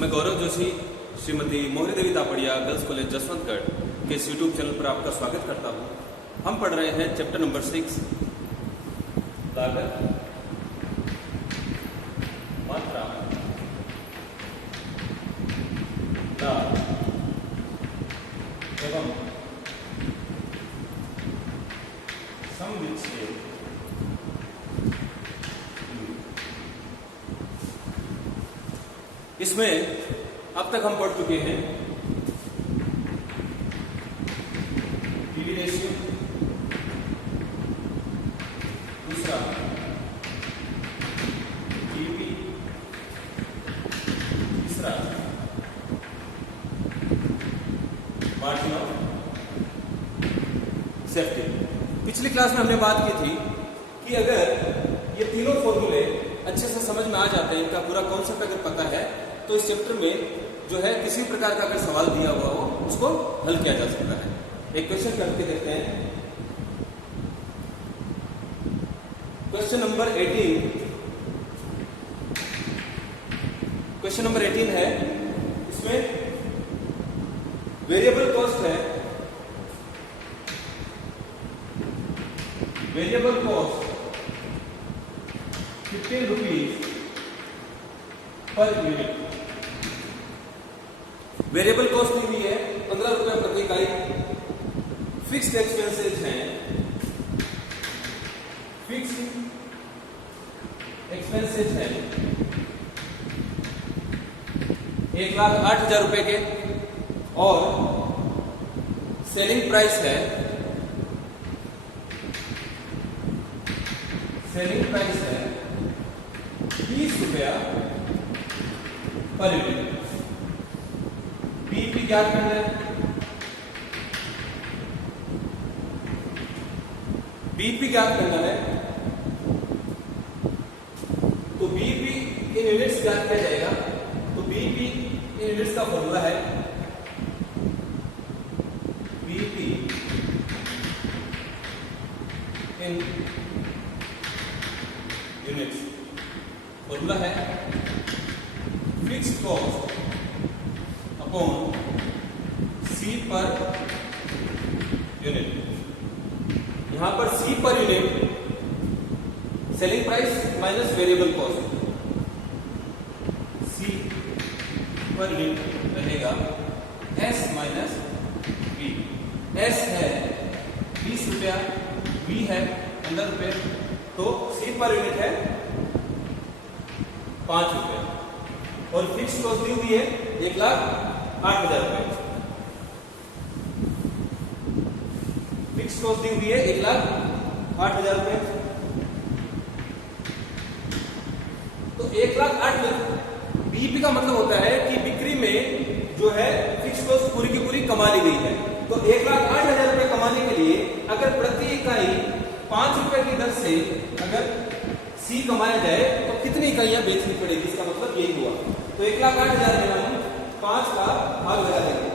मैं गौरव जोशी श्रीमती मोहरी देवी Tapadia girls college Jaswantgarh के इस यूट्यूब चैनल पर आपका स्वागत करता हूँ। हम पढ़ रहे हैं चैप्टर नंबर 6 लागत, मात्रा, लाभ एवं समविच्छेद। इसमें अब तक हम पढ़ चुके हैं पीवी रेशियो, दूसरा पीवी, तीसरा मार्जिन ऑफ सेफ्टी। पिछली क्लास में हमने बात की थी कि अगर ये तीनों फॉर्मूले अच्छे से समझ में आ जाते हैं, इनका पूरा कॉन्सेप्ट अगर पता है, तो इस चैप्टर में जो है किसी प्रकार का अगर सवाल दिया हुआ हो उसको हल किया जा सकता है। एक क्वेश्चन करके देखते हैं। Question number 18। क्वेश्चन नंबर 18 है, इसमें वेरिएबल कॉस्ट है, variable cost 15 rupees per unit. Variable cost दी हुई है 15 रुपए प्रति इकाई। फिक्स्ड एक्सपेंसेस हैं, फिक्स्ड एक्सपेंसेस हैं 1,08,000 रुपए के, और सेलिंग प्राइस है, सेलिंग प्राइस है 20 रुपया पर यूनिट। बीईपी क्या करना है, बीईपी क्या करना है, तो बीईपी इन यूनिट्स क्या किया जाएगा, तो बीईपी इन यूनिट्स का फॉर्मूला है बीईपी इन यूनिट्स। फॉर्मूला है fixed cost upon C per unit. यहां पर C per unit selling price minus variable cost, C per unit रहेगा एस माइनस बी। एस है 20 रुपया, बी है 15 रुपये, तो सी पर यूनिट है 5 रुपये, और फिक्स कॉस्ट दी हुई है 1,08,000 रुपये। फिक्स कॉस्ट दी हुई है 1,08,000 रुपये, तो 1,08,000 बीईपी का मतलब होता है कि बिक्री में जो है फिक्स कॉस्ट पूरी की पूरी कमा ली गई है। तो 1,08,000 रुपये कमाने के लिए अगर प्रति इकाई 5 रुपए की दर से अगर सी कमाया जाए तो कितनी इकाइयां बेचनी पड़ेगी, इसका मतलब यही हुआ। तो 1,08,000 में हम 5 का भाग लगा देंगे,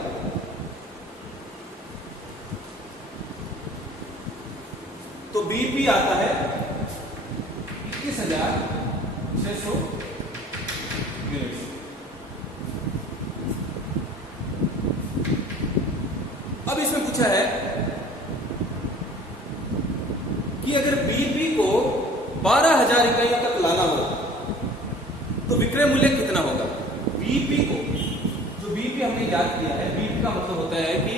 तो बीईपी आता है 21,600 यूनिट्स। अब इसमें पूछा है कि अगर बीईपी को 12,000 इकाइयों तक लाना हो तो विक्रय मूल्य कितना होगा। बीईपी को, जो बीईपी हमने याद किया है, बीईपी का मतलब होता है कि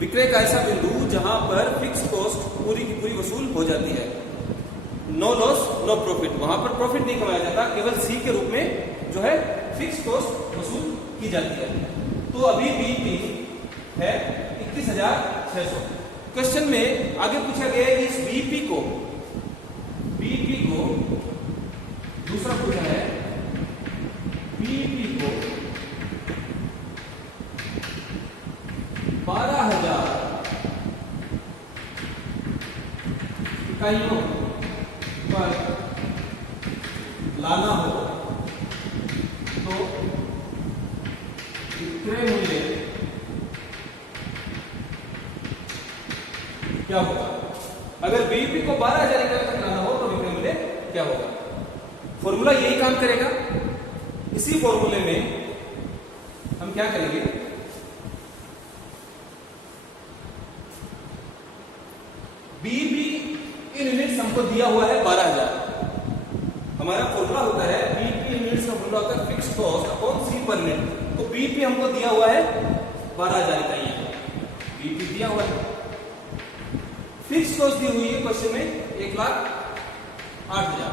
विक्रय का ऐसा बिंदु जहां पर फिक्स कॉस्ट पूरी की पूरी वसूल हो जाती है, नो लॉस नो प्रॉफिट, वहां पर प्रॉफिट नहीं कमाया जाता, केवल सी के रूप में जो है फिक्स कॉस्ट वसूल की जाती है। तो अभी बीईपी है 21,600। क्वेश्चन में आगे पूछा गया है कि इस बीईपी को दूसरा पूछा है, बीईपी को 12,000 इकाइयों पर लाना हो तो विक्रय मूल्य क्या होगा। अगर बीईपी को 12,000 इकाई तक लाना हो तो विक्रय मूल्य क्या होगा। फॉर्मूला यही काम करेगा। इसी फॉर्मूले में हम क्या करेंगे, बीईपी इन यूनिट्स हमको दिया हुआ है 12,000। हमारा फॉर्मूला होता है बीईपी इन यूनिट्स का फॉर्मूला होता है fixed cost upon C per unit. तो बीईपी हमको दिया हुआ है 12,000 इकाइयां, बीईपी दिया हुआ है। फिक्स्ड कॉस्ट दी हुई है क्वेश्चन में 1,08,000।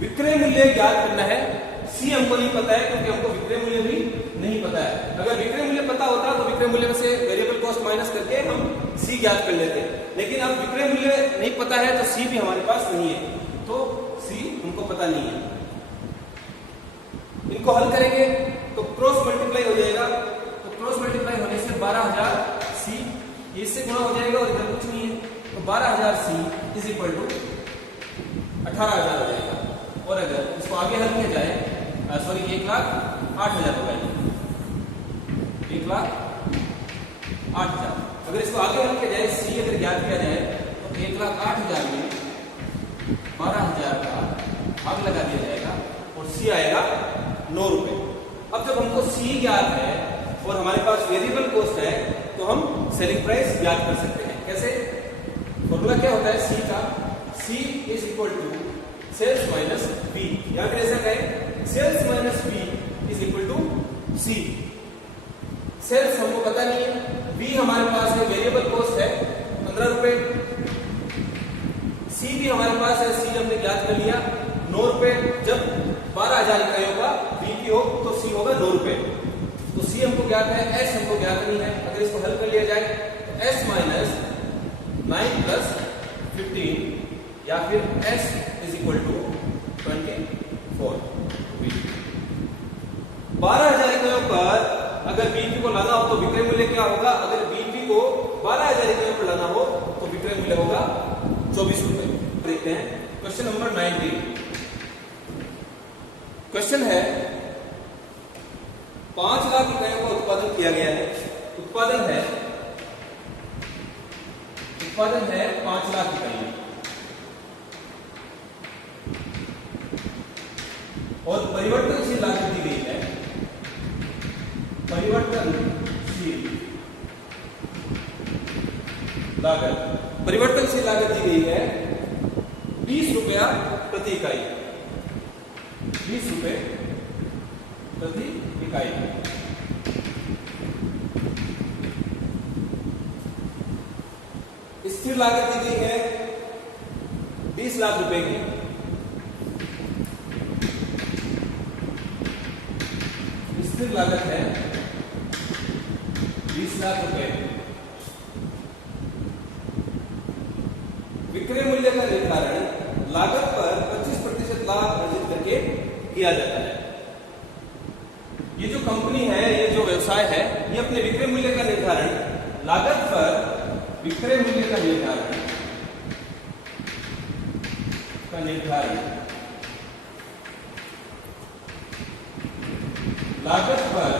विक्रय मूल्य ज्ञात करना है, सी हमको नहीं पता है क्योंकि हमको विक्रय मूल्य भी नहीं पता है। अगर विक्रय मूल्य पता होता तो विक्रय मूल्य में से वेरिएबल कॉस्ट माइनस करके हम सी ज्ञात कर लेते, लेकिन अब विक्रय मूल्य नहीं पता है तो सी भी हमारे पास नहीं है, तो सी हमको पता नहीं है। इनको हल करेंगे तो क्रॉस मल्टीप्लाई हो जाएगा, तो क्रॉस मल्टीप्लाई होने से 12,000 सी इससे गुणा हो जाएगा और इधर कुछ नहीं है, तो 12,000 सी इज इक्वल टू 18,000 हो जाएगा। और अगर इसको आगे हल किया जाए, सॉरी 1,08,000 होगा, 1,08,000। अगर इसको आगे हल किया जाए, सी अगर ज्ञात किया जाए तो 1,08,000 में 12,000 का भाग लगा दिया जाएगा और सी आएगा 9 रुपए। अब जब हमको सी ज्ञात है और हमारे पास वेरिएबल कॉस्ट है तो हम सेलिंग प्राइस ज्ञात कर सकते हैं। कैसे? फॉर्मूला क्या होता है सी का, C is equal to sales minus B, या फिर ऐसा कहें sales minus B is equal to C. Sales हमको पता नहीं है, बी हमारे पास है, वेरिएबल कॉस्ट है 15 रुपए, सी भी हमारे पास है, सी हमने ज्ञात कर लिया 9 रुपए। जब 12,000 इकाइयों का बीपी हो तो सी होगा 9 रुपए। तो सी हमको ज्ञात है, एस हमको ज्ञात नहीं है। अगर इसको हल कर लिया जाए तो एस माइनस 9 प्लस 15 या फिर एस इज इक्वल टू 24। 12,000 इकाइयों पर अगर बीपी को लाना हो तो विक्रय मूल्य क्या होगा? अगर बीपी को 12,000 इकाइयों पर लाना हो तो विक्रय मूल्य होगा 24 रुपए। देखते हैं क्वेश्चन नंबर 19। क्वेश्चन है 5 लाख इकाइयों का उत्पादन किया गया है। उत्पादन है 5 लाख इकाइयां और परिवर्तनशील लागत दी गई है, परिवर्तनशील लागत दी गई है 20 रुपया प्रति इकाई, 20 रुपए प्रति इकाई। स्थिर लागत दी गई है 20 लाख रुपए की, स्थिर लागत है 20 लाख रुपए। विक्रय मूल्य का निर्धारण लागत पर 25% लाभ अर्जित करके किया जाता है। ये जो कंपनी है, ये जो व्यवसाय है, ये अपने विक्रय मूल्य का निर्धारण लागत पर विक्रय मूल्य का निर्धारण लागत पर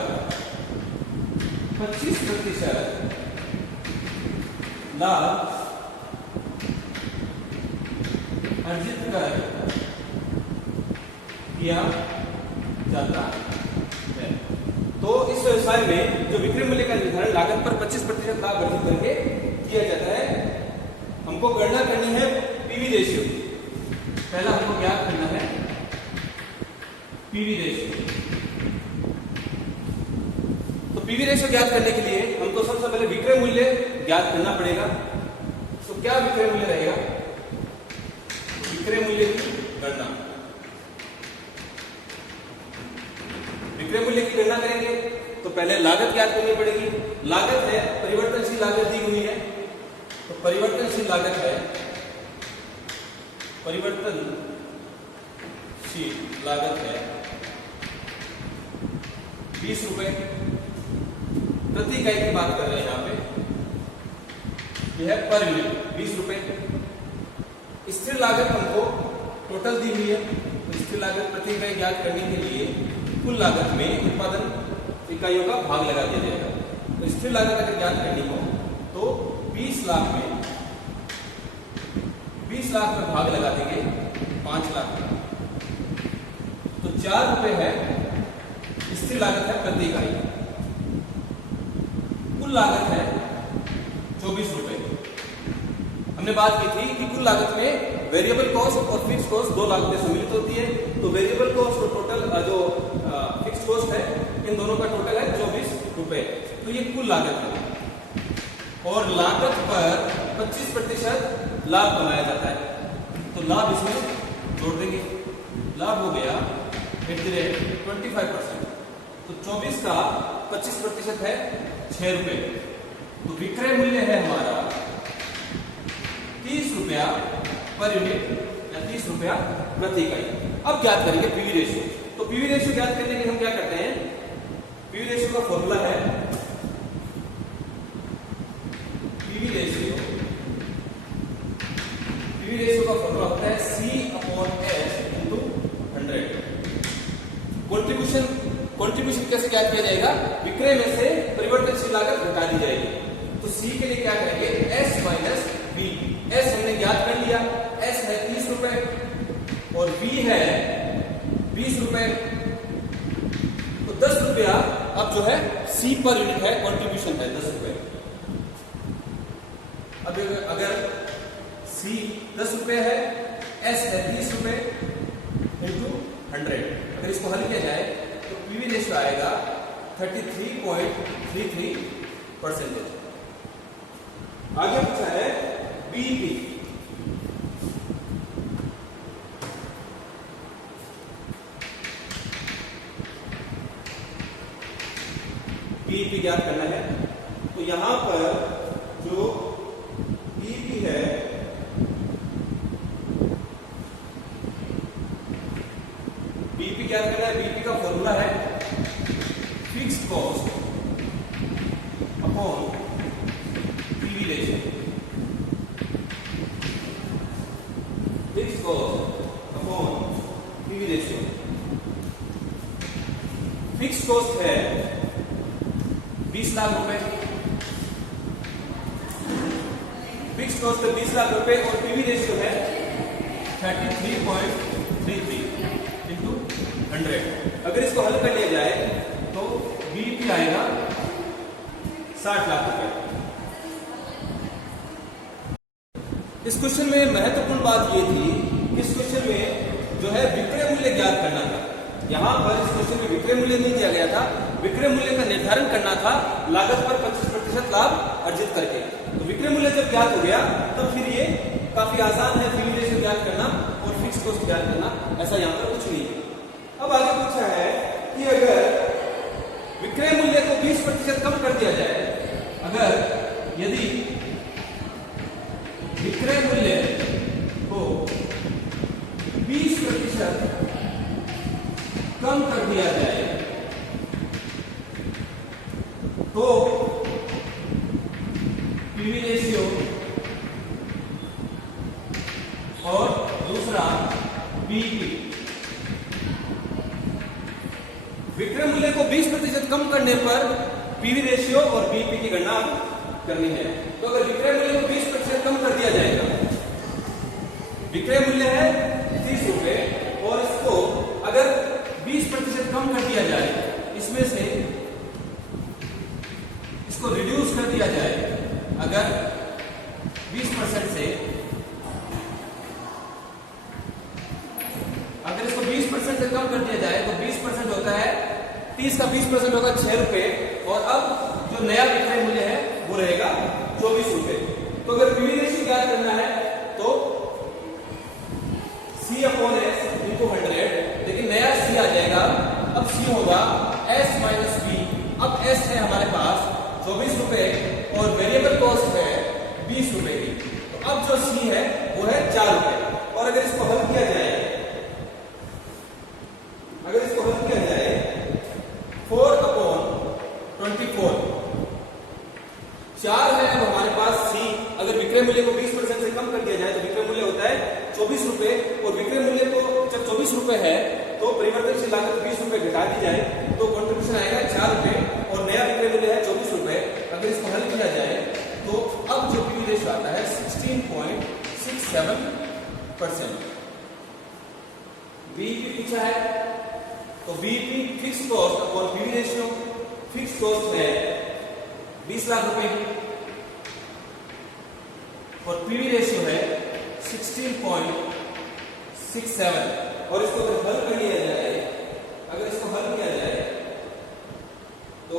25% लाभ अर्जित कर किया जाता है। तो इस व्यवसाय में जो विक्रय मूल्य का निर्धारण लागत पर 25% लाभ अर्जित करके किया जाता है। हमको गणना करनी है पीवी रेशियो। पहला हमको ज्ञात करना है पीवी रेशियो। तो पीवी रेशियो ज्ञात करने के लिए हमको सबसे पहले विक्रय मूल्य ज्ञात करना पड़ेगा। तो क्या विक्रय मूल्य रहेगा? विक्रय मूल्य की गणना, विक्रय मूल्य की गणना करेंगे तो पहले लागत ज्ञात करनी पड़ेगी। लागत है परिवर्तनशील लागत दी हुई है, तो परिवर्तनशील लागत है 20 रुपए प्रति इकाई की बात कर रहे हैं। यहाँ पे यह है पर यूनिट 20 रुपए। स्थिर लागत हमको टोटल दी हुई है, तो स्थिर लागत प्रति इकाई ज्ञात करने के लिए कुल लागत में उत्पादन इकाइयों का भाग लगा दिया जाएगा। तो स्थिर लागत अगर ज्ञात करनी हो तो 20 लाख में 20 लाख में भाग लगा देंगे 5 लाख का, तो 4 रुपए है दूसरी लागत है प्रति इकाई। कुल लागत है 24 रुपए। हमने बात की थी कि कुल लागत में वेरिएबल कॉस्ट और फिक्स कॉस्ट दो लागतें सम्मिलित होती है। तो वेरिएबल कॉस्ट और टोटल जो फिक्स कॉस्ट है, इन दोनों का टोटल है 24 रुपए। तो ये कुल लागत है और लागत पर 25% लाभ कमाया जाता है। तो लाभ इसमें जोड़ देंगे। लाभ हो गया 25%। तो 24 का 25% है 6 रुपए। तो विक्रय मूल्य है हमारा 30 रुपया पर यूनिट या 30 रुपया प्रति इकाई। अब ज्ञात करेंगे पीवी रेशियो। तो पीवी रेशियो ज्ञात करने के लिए हम क्या करते हैं, पीवी रेशियो का फॉर्मूला है पीवी रेशियो का फॉर्मूला होता है C/S × 100। कंट्रीब्यूशन कैसे ज्ञात किया जाएगा, विक्रय में से परिवर्तनशील लागत घटा दी जाएगी। तो C के लिए क्या करेंगे, S - B। S हमने ज्ञात कर लिया, S है 30 रुपए और B है 20 रुपए। तो 10 रुपया अब जो है C पर यूनिट है, कंट्रीब्यूशन है 10 रुपए। अब अगर C 10 रुपए है, S है 30 रुपए × 100। अगर इसको हल किया जाए तो पीवी रेशियो आएगा 33.33%। आगे पूछा है बीईपी। बीईपी ज्ञात करना है। तो यहां पर जो बीईपी है, बीईपी ज्ञात करना है। बीईपी का फॉर्मूला है fixed cost upon PV ratio. Fixed cost upon PV ratio. Fixed cost है 20 लाख रुपए। फिक्स्ड कॉस्ट है 20 लाख रुपए और पीवी रेशियो है 33.33 × 100। अगर इसको हल कर लिया जाए तो बीईपी आएगा 60 लाख रुपए। इस क्वेश्चन में महत्वपूर्ण बात ये थी कि इस क्वेश्चन में जो है विक्रय मूल्य ज्ञात करना था। यहां पर इस क्वेश्चन में विक्रय मूल्य नहीं दिया गया था, विक्रय मूल्य का निर्धारण करना था लागत पर 25% लाभ अर्जित करके। तो विक्रय मूल्य जब ज्ञात हो गया तब फिर ये काफी आसान है पीवी रेशियो ज्ञात करना और फिक्स कॉस्ट ज्ञात करना। ऐसा यहां पर कुछ नहीं है। अब आगे पूछा है कि अगर विक्रय मूल्य को 20% कम कर दिया जाए, अगर यदि विक्रय मूल्य को 20% कम कर दिया जाए तो पीवी रेशियो और दूसरा बीईपी। विक्रय मूल्य को 20% कम करने पर पीवी रेशियो और बीईपी की गणना करनी है। तो अगर विक्रय मूल्य को 20% कम कर दिया जाएगा, विक्रय मूल्य है 30 रुपए और इसको अगर 20% कम कर दिया जाए, इसमें से इसको रिड्यूस कर दिया जाए, अगर 20% से अगर इसको 20% से कम कर दिया जाए तो 20% होता है 30 का 20% होगा 6 रुपए और अब जो नया विक्रय मूल्य है वो रहेगा 24 रुपए। तो अगर पीवी रेशियो ज्ञात करना है तो C/S × 100, लेकिन नया C आ जाएगा। अब C होगा S - B। अब S है हमारे पास 24 रुपए और वेरिएबल कॉस्ट है 20 रुपए की। तो अब जो C है वो है 4 रुपए। और अगर इसको हल किया जाए 4/24, 4 है अब हमारे पास C। अगर विक्रय मूल्य को 20% से कम कर दिया जाए तो विक्रय मूल्य होता है 24 रुपए और विक्रय मूल्य को जब 24 रुपए है तो परिवर्तनशील लागत 20 रुपए घटा दी जाए तो कंट्रीब्यूशन आएगा 4 रुपए और नया विक्रय मूल्य है 24 रुपए। अगर इसको हल किया जाए तो अब जो पीवी रेशियो आता है 16.67%। बीपी फिक्स कॉस्ट और पीवी रेशियो, फिक्स कॉस्ट है 20 लाख रुपए की और पीवी रेशियो है 16.67 और इसको अगर हल कर लिया जाए, अगर इसको हल किया जाए तो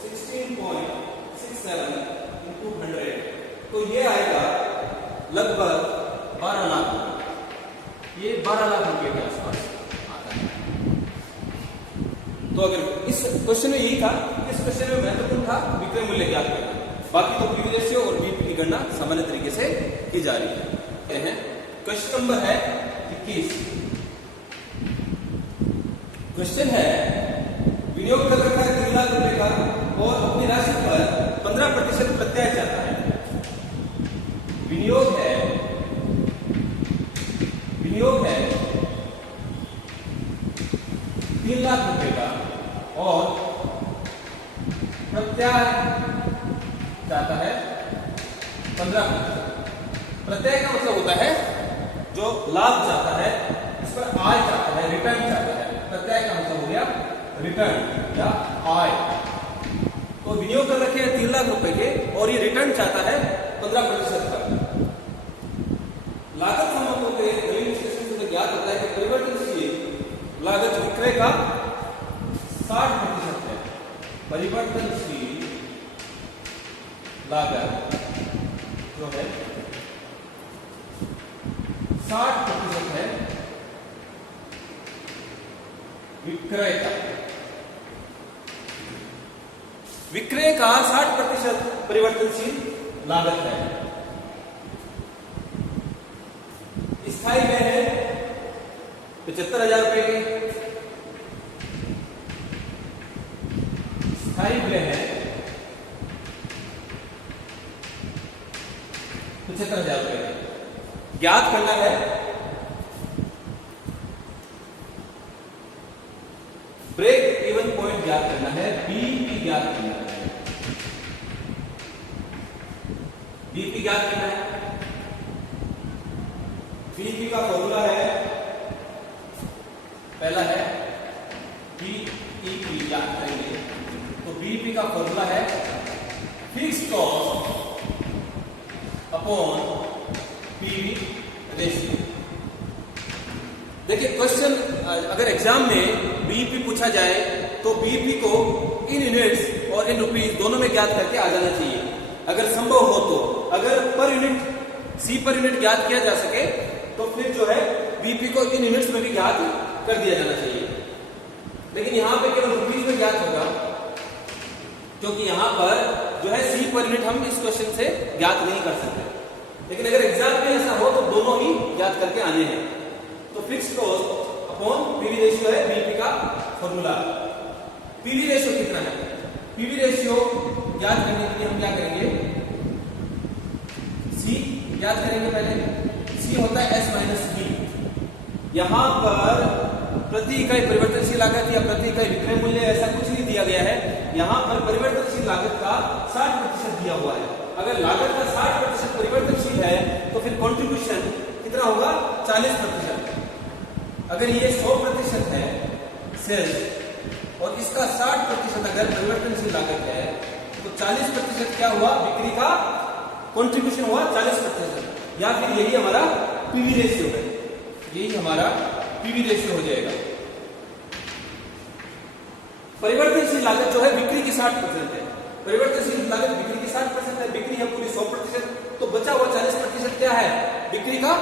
16.67 into 100 तो ये आएगा लगभग 12 लाख, ये 12 लाख रुपए के आसपास आता है। तो अगर इस क्वेश्चन में यही था, इस क्वेश्चन में महत्वपूर्ण था विक्रय मूल्य ज्ञात करना, बाकी तो पीवी रेशियो और बीपी की गणना सामान्य तरीके से की जा रही है। क्वेश्चन नंबर है 21। क्वेश्चन है विनियोग कर रखा है 3 लाख रुपए का और अपनी राशि पर 15% प्रत्याय चाहता है। विनियोग है 3 लाख रुपए का और प्रत्याय चाहता है 15%। प्रत्याय का मतलब होता है जो लाभ चाहता है, इस पर आय चाहता है, रिटर्न चाहता है। प्रत्याय का मतलब हो गया रिटर्न या आय। तो विनियोग कर रखे हैं 3 लाख रुपए के और ये रिटर्न चाहता है 15% का। लागत सम्मतों के नवीन विश्लेषण से ज्ञात होता है कि परिवर्तनशील लागत विक्रय का 60% है। परिवर्तनशील लागत जो है 60% है विक्रय का। विक्रय का 60% परिवर्तनशील लागत है। स्थायी व्यय है 75,000 रुपए के, स्थायी व्यय है 75,000 रुपए के। ज्ञात करना है ब्रेक इवन पॉइंट, ज्ञात करना है बीपी, ज्ञात करना है बीपी, ज्ञात करना है। बीपी का फॉर्मूला है, पहला है बीईपी, ज्ञात करेंगे तो बीपी का फॉर्मूला है fix cost upon PV ratio. देखिए क्वेश्चन अगर एग्जाम में बीईपी पूछा जाए तो बीईपी को इन यूनिट्स और इन रुपीज दोनों में ज्ञात करके आ जाना चाहिए, अगर संभव हो तो। अगर per unit C per unit ज्ञात किया जा सके तो फिर जो है बीपी को इन यूनिट्स में भी ज्ञात कर दिया जाना चाहिए। लेकिन यहां पे केवल रुपीज में ज्ञात होगा, क्योंकि यहां पर जो है सी पर यूनिट हम इस क्वेश्चन से ज्ञात नहीं कर सकते। लेकिन अगर एग्जाम में ऐसा हो तो दोनों ही ज्ञात करके आने हैं। तो fix cost upon PV ratio है बीपी का फॉर्मूला। पीवी रेशियो कितना है? पीवी रेशियो ज्ञात करने के लिए हम क्या करेंगे, सी ज्ञात करेंगे। पहले सी होता है एस माइनस बी। यहां पर प्रति इकाई परिवर्तनशील लागत या प्रति इकाई विक्रय मूल्य ऐसा कुछ नहीं दिया गया है। यहां पर परिवर्तनशील लागत का 60% दिया हुआ है। अगर लागत का 60% परिवर्तनशील है तो फिर कंट्रीब्यूशन कितना होगा, 40%। अगर ये 100% है सेल्स और इसका 60% अगर परिवर्तनशील लागत है तो 40% क्या हुआ, बिक्री का कंट्रीब्यूशन हुआ 40%, या फिर यही हमारा पीवी रेशियो है, यही हमारा पीवी रेशियो हो जाएगा। परिवर्तनशील लागत जो है बिक्री की 60% है, परिवर्तनशील लागत बिक्री की 60% है, बिक्री है पूरी 100%, तो बचा हुआ 40% क्या है, बिक्री का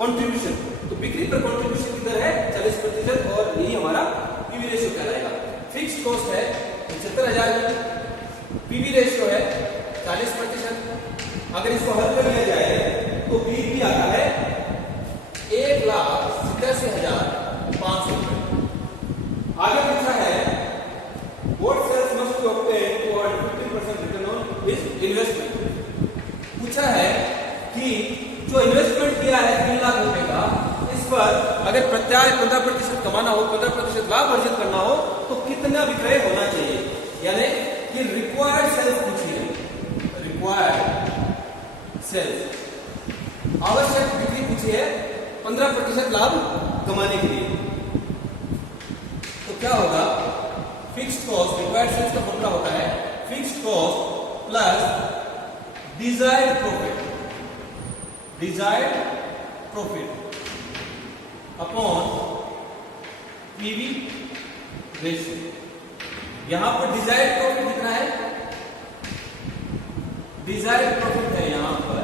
कंट्रीब्यूशन। तो बिक्री पर कंट्रीब्यूशन किधर है, 40%, और यही हमारा पीवी रेशियो कहलाएगा। फिक्स कॉस्ट है 75,000, पीवी रेशियो है 40%। अगर इसको हल कर लिया जाए तो बीपी आता है 1,87,500 रुपए। आगे पूछा है what sales must be obtained to earn 15% return on his investment। पूछा है कि जो इन्वेस्टमेंट किया है 3 लाख रुपए का, इस पर अगर प्रत्याय 15% कमाना हो, 15% लाभ अर्जित करना हो तो कितना विक्रय होना चाहिए, यानी कि रिक्वायर्ड सेल्स पूछी है, रिक्वायर्ड सेल्स, आवश्यक बिक्री पूछी है 15% लाभ कमाने के लिए। तो क्या होगा, फिक्स्ड कॉस्ट, रिक्वायर्ड सेल्स का फॉर्मूला होता है fixed cost plus desired profit upon PV ratio. यहां पर डिजायर्ड प्रॉफिट कितना है, डिजायर्ड प्रॉफिट है यहां पर,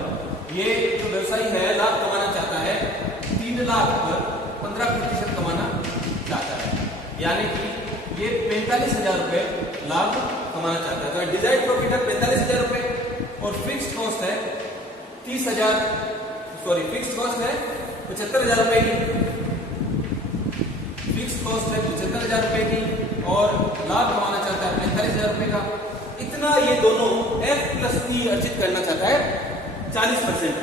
ये जो व्यवसायी है लाभ कमाना चाहता है 3 लाख पर 15% कमाना चाहता है, यानी कि ये 45,000 रुपए लाभ कमाना चाहता है। तो डिजायर्ड प्रॉफिट है 45,000 रुपए और फिक्स्ड कॉस्ट है 75,000 रुपए की, फिक्स्ड कॉस्ट है 75,000 रुपए की और लाभ कमाना चाहता है 45,000 रुपए का। इतना ये दोनों F प्लस T अर्जित करना चाहता है 40%,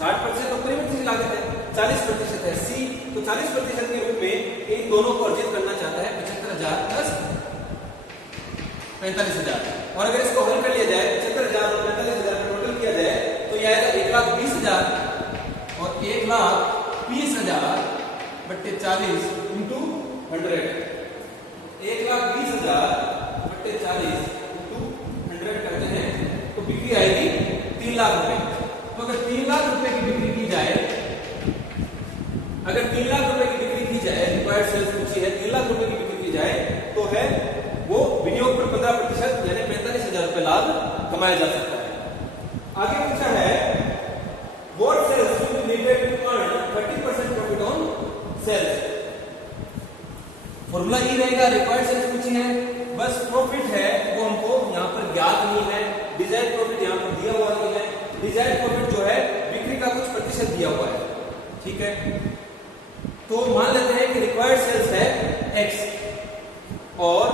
60% तो परिवर्तनीय लागत है, 40% है C, तो 40% के रूप में इन दोनों को अर्जित करना चाहता है 75,000 प्लस 45,000। और अगर इसको हल कर लिया जाए 75,000 और 45,000 का टोटल किया जाए तो यह आएगा 1,20,000 और 1,20,000 बट्टे 40 इंटू 100, 1,20,000 बट्टे 40 इंटू 100 करते हैं तो बिक्री आएगी 3 लाख रुपए। तो अगर 3 लाख रुपए की बिक्री की जाए, रिक्वायर्ड सेल्स पूछी है, 3 लाख रुपए की बिक्री की जाए तो है वो विनियोग पर 15% यानी 45,000 रुपए लाभ कमाया जा सकता है। आगे पूछा है what sales should be needed to earn 30% profit on sales। Formula ये रहेगा, रिक्वायर्ड सेल्स पूछी है, बस प्रॉफिट है वो हमको यहाँ पर ज्ञात नहीं है, डिजायर्ड प्रॉफिट यहाँ पर दिया हुआ नहीं है। डिजायर्ड प्रॉफिट जो है बिक्री का कुछ प्रतिशत दिया हुआ है, ठीक है। तो मान लेते हैं कि रिक्वायर्ड सेल्स है x और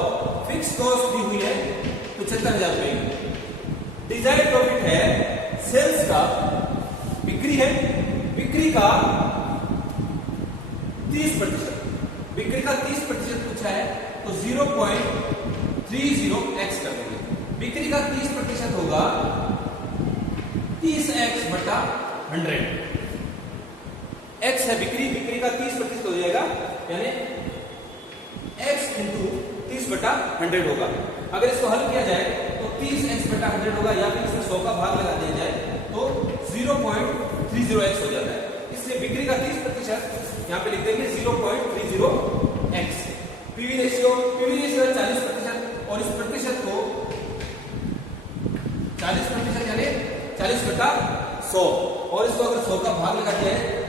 फिक्स्ड कॉस्ट दी हुई है 75,000 रुपए। डिजायर्ड प्रॉफिट है सेल्स का, बिक्री है, बिक्री का 30%, बिक्री का 30% पूछा है तो 0.30x कर देंगे। बिक्री का 30% होगा 30x बटा 100। x है बिक्री, बिक्री का 30% हो जाएगा यानी x इंटू 30 बटा 100 होगा। अगर इसको हल किया जाए तो 30x बटा 100 होगा, या फिर इसमें 100 का भाग लगा दिया जाए तो 0.30x हो जाता है। इसलिए बिक्री का 30% यहाँ पे लिख देंगे 0.30x। पीवी रेशियो है 40% और इस प्रतिशत को 40% यानी 40 बटा 100 और इसको अगर 100 का भाग लगा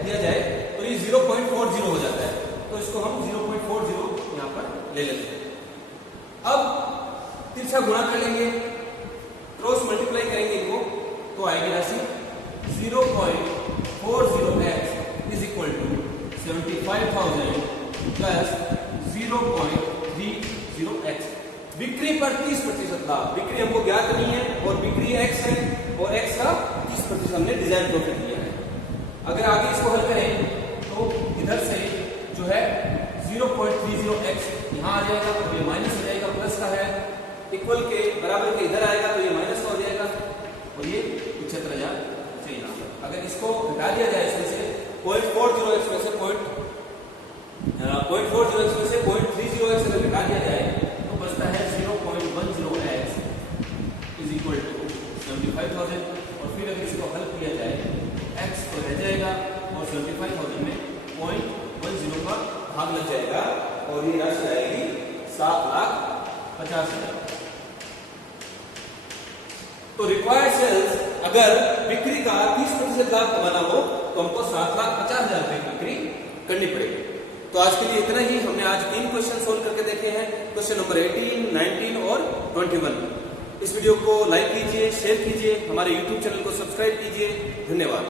दिया जाए तो ये 0.40 हो जाता है। तो इसको हम 0.40 यहाँ पर ले लेते हैं। अब तिरछा गुणा कर लेंगे, क्रॉस मल्टीप्लाई करेंगे इनको तो आएगी राशि 0.40x is equal to 75,000 plus 0.30x। बिक्री पर 30% लाभ, बिक्री हमको ज्ञात नहीं है और बिक्री x है और x का 30% हमने डिजायर्ड प्रॉफिट लिया है। अगर आगे इसको हल करें तो इधर से जो है 0.30x यहाँ आ जाएगा तो ये माइनस हो जाएगा, प्लस का है, इक्वल के बराबर के इधर आएगा तो ये माइनस का हो जाएगा और ये 75,000 से यहाँ पर। अगर इसको हटा दिया जाए इसमें से 0.40x में से 0.30x अगर हटा दिया जाए तो बचता है 0.10x इज इक्वल टू 75,000 और फिर अगर इसको हल किया जाए x तो रह जाएगा और 75,000 में 0.10 का भाग लग जाएगा और ये राशि आएगी 7,50,000। तो रिक्वायर्ड सेल्स अगर बिक्री का 30% लाभ कमाना हो तो हमको 7,50,000 रुपए की बिक्री करनी पड़ेगी। तो आज के लिए इतना ही। हमने आज 3 क्वेश्चन सोल्व करके देखे हैं, क्वेश्चन नंबर 18, 19 और 21। इस वीडियो को लाइक कीजिए, शेयर कीजिए, हमारे YouTube चैनल को सब्सक्राइब कीजिए। धन्यवाद।